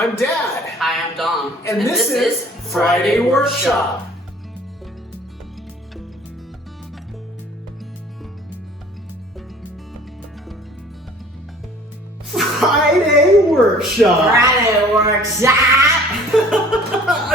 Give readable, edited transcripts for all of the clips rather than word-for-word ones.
I'm Dad. Hi, I'm Dom. And this is Friday Workshop. Friday Workshop. Friday Workshop.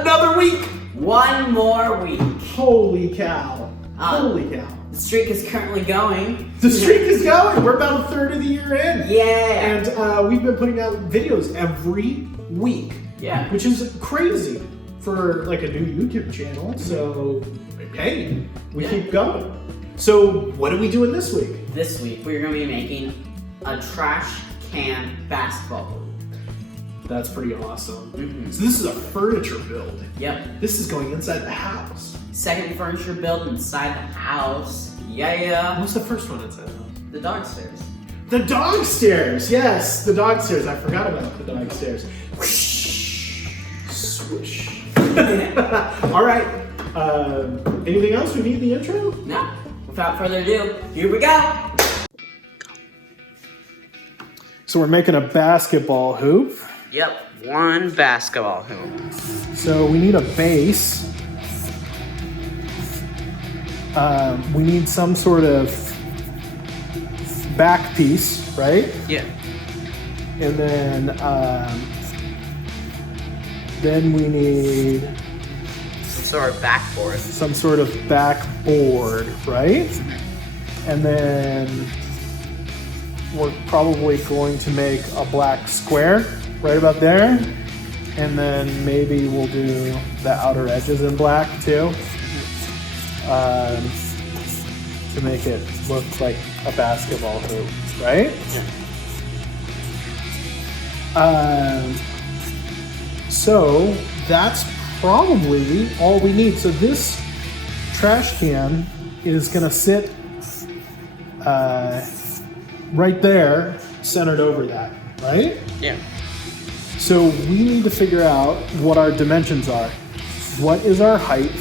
Another week. One more week. Holy cow. Holy cow. The streak is currently going. The streak is going. We're about a third of the year in. Yeah. And we've been putting out videos every week. Yeah. Which is crazy for like a new YouTube channel. So, hey, we keep going. So, what are we doing this week? This week, we're going to be making a trash can basketball hoop. That's pretty awesome. Mm-hmm. So this is a furniture build. Yep. This is going inside the house. Second furniture build inside the house. Yeah. What's the first one inside the house? The dog stairs. The dog stairs. Yes, the dog stairs. I forgot about the dog stairs. Whoosh, swish. All right. Anything else we need in the intro? No. Without further ado, here we go. So we're making a basketball hoop. Yep. One basketball hoop. So we need a base. We need some sort of back piece, right? Yeah. And then we need Some sort of backboard. some sort of backboard, right? And then we're probably going to make a black square right about there. And then maybe we'll do the outer edges in black too. To make it look like a basketball hoop, right? Yeah. So that's probably all we need. So this trash can is gonna sit right there, centered over that, right? Yeah. So we need to figure out what our dimensions are. What is our height?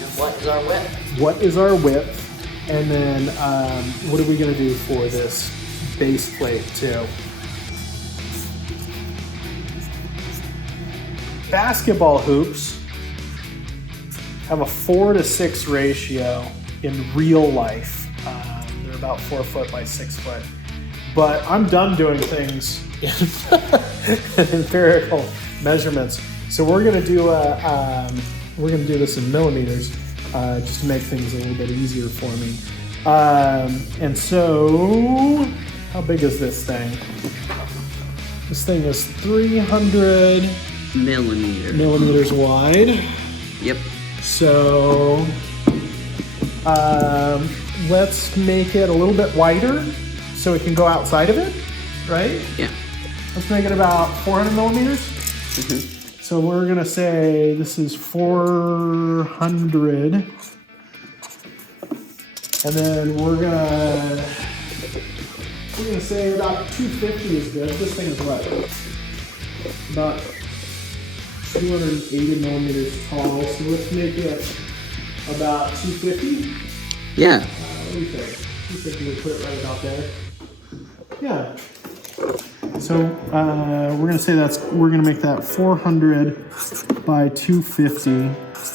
And what is our width? What is our width? And then what are we gonna do for this base plate too? Basketball hoops have a 4-to-6 ratio in real life. They're about 4 foot by 6 foot. But I'm done doing things in empirical measurements. So we're gonna do this in millimeters, just to make things a little bit easier for me. And so, how big is this thing? This thing is 300 millimeters wide. Yep. So let's make it a little bit wider so it can go outside of it, right? Yeah. Let's make it about 400 millimeters. Mm-hmm. So we're gonna say this is 400, and then we're gonna say about 250 is good. This thing is what? About 280 millimeters tall. So let's make it about 250. Yeah. What do you think? 250, we put it right about there. Yeah. So we're gonna say we're gonna make that 400 by 250.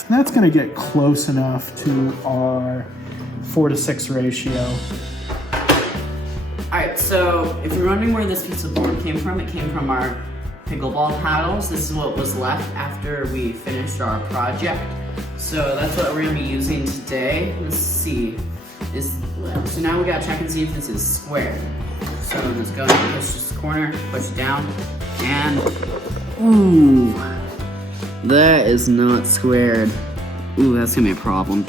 That's gonna get close enough to our 4-to-6 ratio. Alright, so if you're wondering where this piece of board came from, it came from our pickleball paddles. This is what was left after we finished our project. So that's what we're gonna be using today. Let's see. So now we gotta check and see if this is square. So just go and push this corner, push it down, and ooh, that is not squared. Ooh, that's gonna be a problem.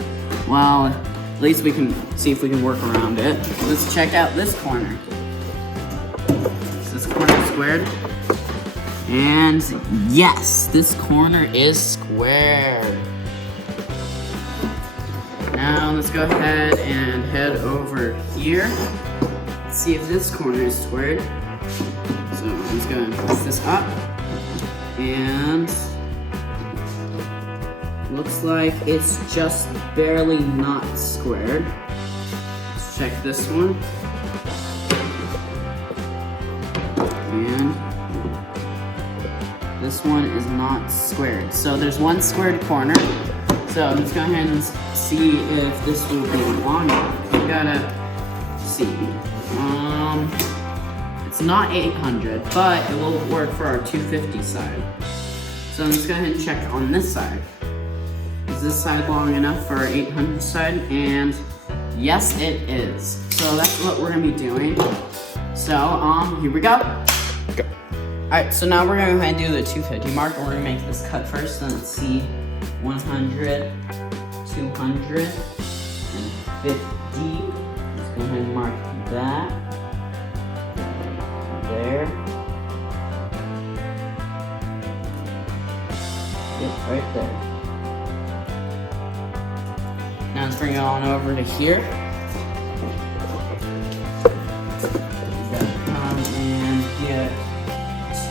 Well, at least we can see if we can work around it. Let's check out this corner. Is this corner squared? And yes, this corner is squared. Now let's go ahead and head over here. Let's see if this corner is squared. So let's go and push this up. And looks like it's just barely not squared. Let's check this one. And this one is not squared. So there's one squared corner. So I'm just going to go ahead and see if this will be long enough. We gotta see. It's not 800, but it will work for our 250 side. So I'm just going to go ahead and check on this side. Is this side long enough for our 800 side? And yes, it is. So that's what we're gonna be doing. So, here we go. Go. Alright, so now we're gonna go ahead and do the 250 mark, and we're gonna make this cut first. So let's see, 100, 200, and 50. Let's go ahead and mark that. There. Yep, right there. Now let's bring it on over to here. We gotta come and get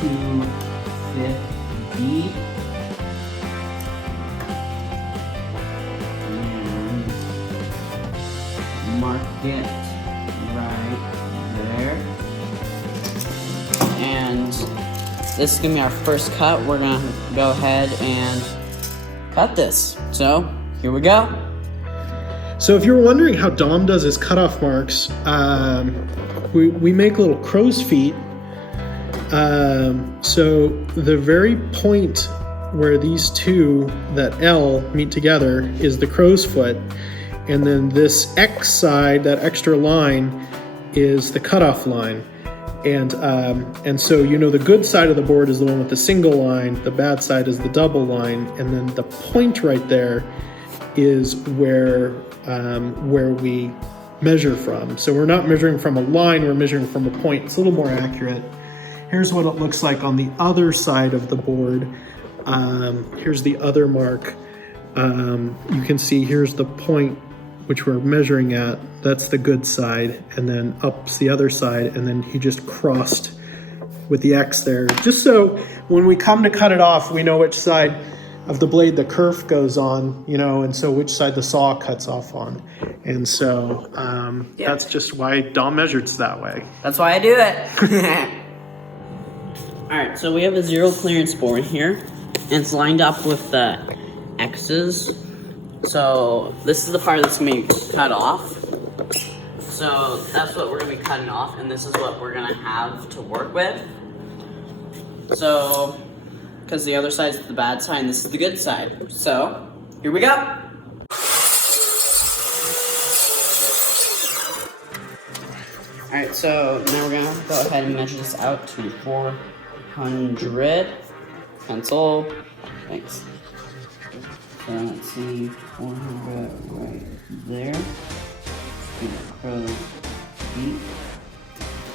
250. And mark it right there. And this is gonna be our first cut. We're gonna go ahead and cut this. So here we go. So if you were wondering how Dom does his cutoff marks, we make little crow's feet. So the very point where these two, that L, meet together is the crow's foot. And then this X side, that extra line, is the cutoff line. And so, you know, the good side of the board is the one with the single line, the bad side is the double line, and then the point right there is where we measure from. So we're not measuring from a line, we're measuring from a point. It's a little more accurate. Here's what it looks like on the other side of the board. Here's the other mark. You can see here's the point which we're measuring at. That's the good side, and then up's the other side, and then he just crossed with the X there. Just so when we come to cut it off, we know which side of the blade the kerf goes on, you know, and so which side the saw cuts off on. And so that's just why Dom measures that way. That's why I do it. Alright, so we have a zero clearance board here, and it's lined up with the X's. So this is the part that's going to be cut off. So that's what we're going to be cutting off, and this is what we're going to have to work with. So, because the other side is the bad side, and this is the good side. So, here we go. Alright, so now we're going to go ahead and measure this out to 400. Pencil. Thanks. So let's see, 400 right there. Do the crow's feet.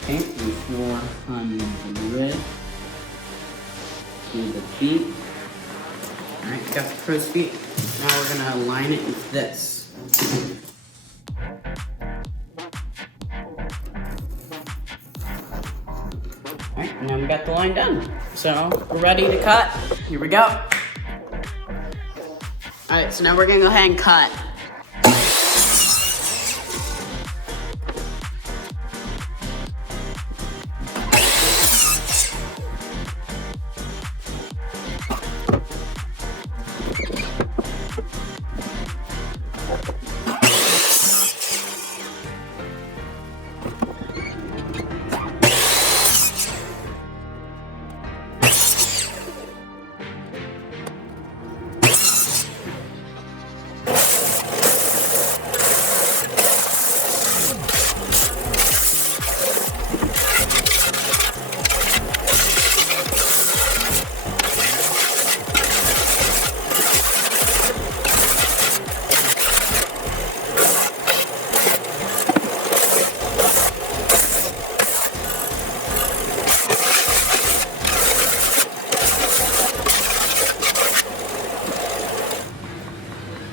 Okay, do 400. Do the feet. Alright, got the crow's feet. Now we're gonna align it with this. Alright, now we got the line done. So we're ready to cut. Here we go. Alright, so now we're gonna go ahead and cut.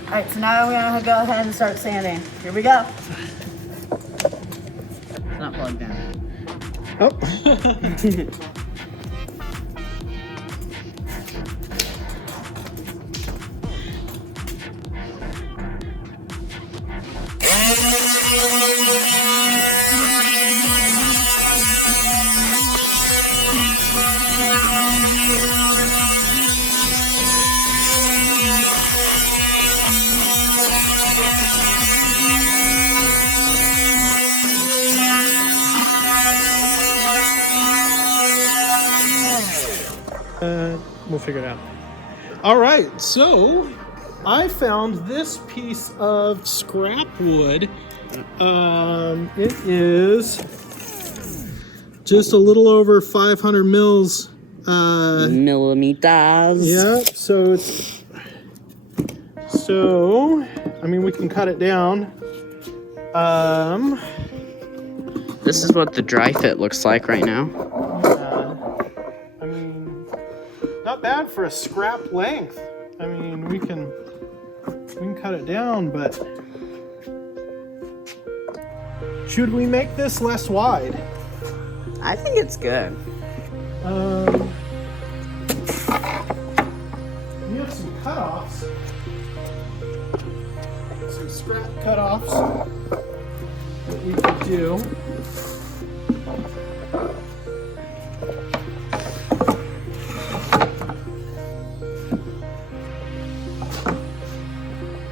Alright, so now we're gonna go ahead and start sanding. Here we go. It's not plugged in. Oh. We'll figure it out. All right, so I found this piece of scrap wood. It is just a little over 500 mils. Millimeters. Yeah, so I mean, we can cut it down. This is what the dry fit looks like right now. I mean, not bad for a scrap length. I mean, we can cut it down, but should we make this less wide? I think it's good. We have some cutoffs. Some scrap cutoffs that we could do.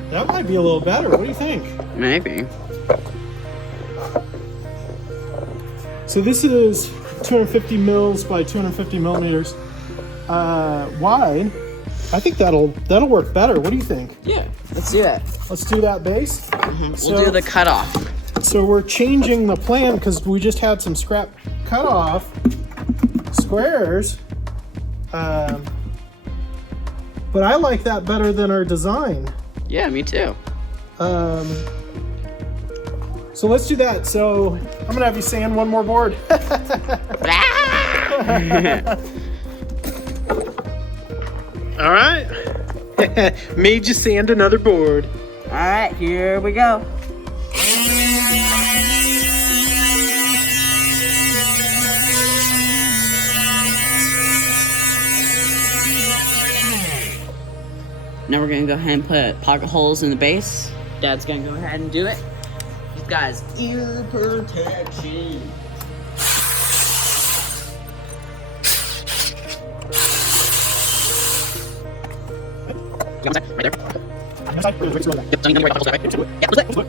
That might be a little better. What do you think? Maybe. So this is 250 mils by 250 millimeters wide. I think that'll work better. What do you think? Yeah, let's do that. Let's do that base. We'll do the cutoff. So we're changing the plan because we just had some scrap cutoff squares. But I like that better than our design. Yeah, me too. So let's do that. So I'm gonna have you sand one more board. All right. Made you sand another board. All right, here we go. Now we're gonna go ahead and put pocket holes in the base. Dad's gonna go ahead and do it. He's got his ear protection. Right there. Yep, tell me where the pocket holes are, right? Yeah, let's do it.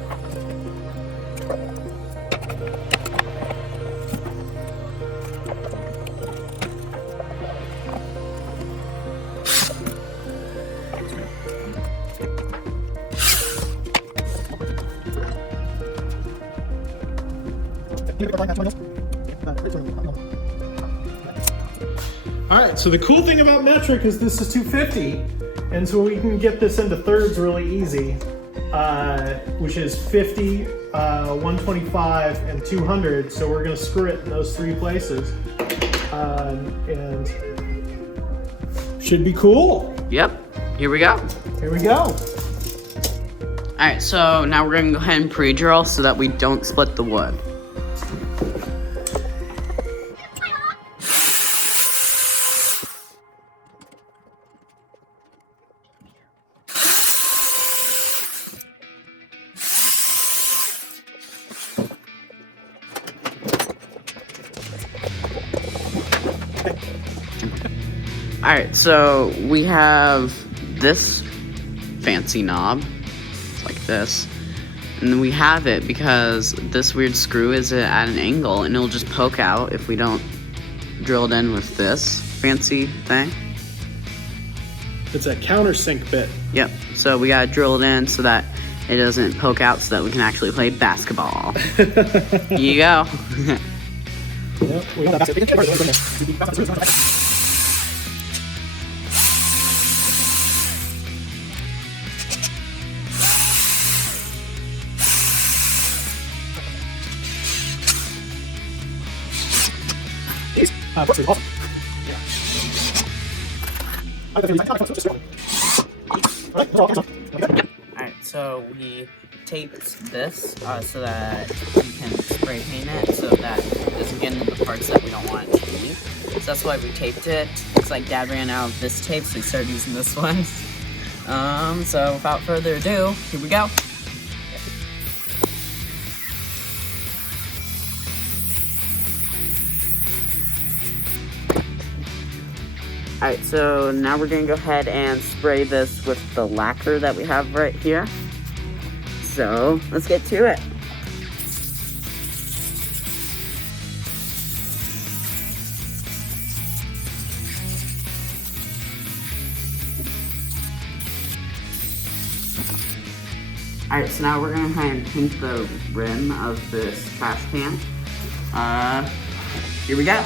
All right, so the cool thing about metric is this is 250, and so we can get this into thirds really easy, which is 50, 125, and 200. So we're gonna screw it in those three places, and should be cool. Yep, here we go. Here we go. Alright, so now we're gonna go ahead and pre-drill so that we don't split the wood. Alright, so we have this fancy knob, it's like this, and then we have it because this weird screw is at an angle and it'll just poke out if we don't drill it in with this fancy thing. It's a countersink bit. Yep, so we gotta drill it in so that it doesn't poke out so that we can actually play basketball. Here you go. Yep, we got that. Awesome. Alright, so we taped this so that we can spray paint it so that it doesn't get into the parts that we don't want it to be. So that's why we taped it. Looks like Dad ran out of this tape, so he started using this one. So without further ado, here we go. Alright, so now we're gonna go ahead and spray this with the lacquer that we have right here. So, let's get to it. Alright, so now we're gonna try and paint the rim of this trash can. Here we go.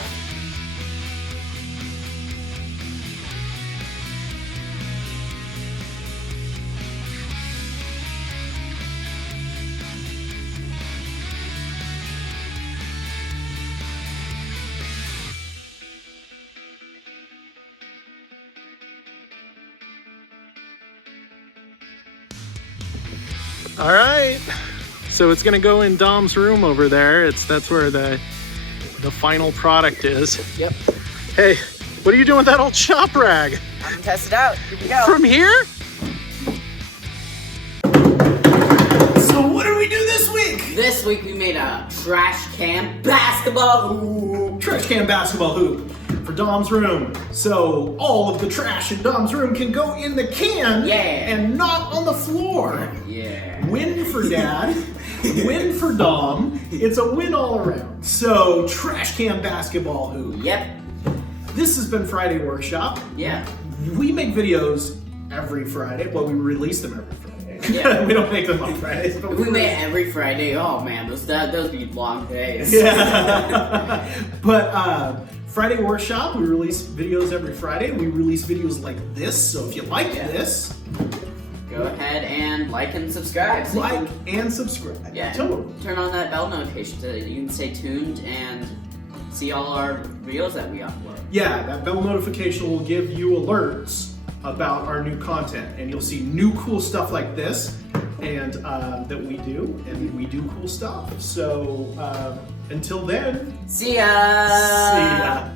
All right, so it's gonna go in Dom's room over there. That's where the final product is. Yep. Hey, what are you doing with that old shop rag? I'm gonna test it out. Here we go. From here? So what did we do this week? This week we made a trash can basketball hoop. Trash can basketball hoop for Dom's room. So all of the trash in Dom's room can go in the can and not on the floor. Yeah. Win for Dad, win for Dom. It's a win all around. So trash can basketball hoop. Yep. This has been Friday Workshop. Yeah. We make videos every Friday. Well, we release them every Friday. Yeah. We don't make them on Fridays. But If we made it every Friday, oh man, those be long days. Yeah. But Friday Workshop, we release videos every Friday. We release videos like this. So if you like this, go ahead and like and subscribe. So like and subscribe. Yeah. Totally. Turn on that bell notification so that you can stay tuned and see all our videos that we upload. Yeah, that bell notification will give you alerts about our new content, and you'll see new cool stuff like this, and that we do, and we do cool stuff. So until then, see ya. See ya.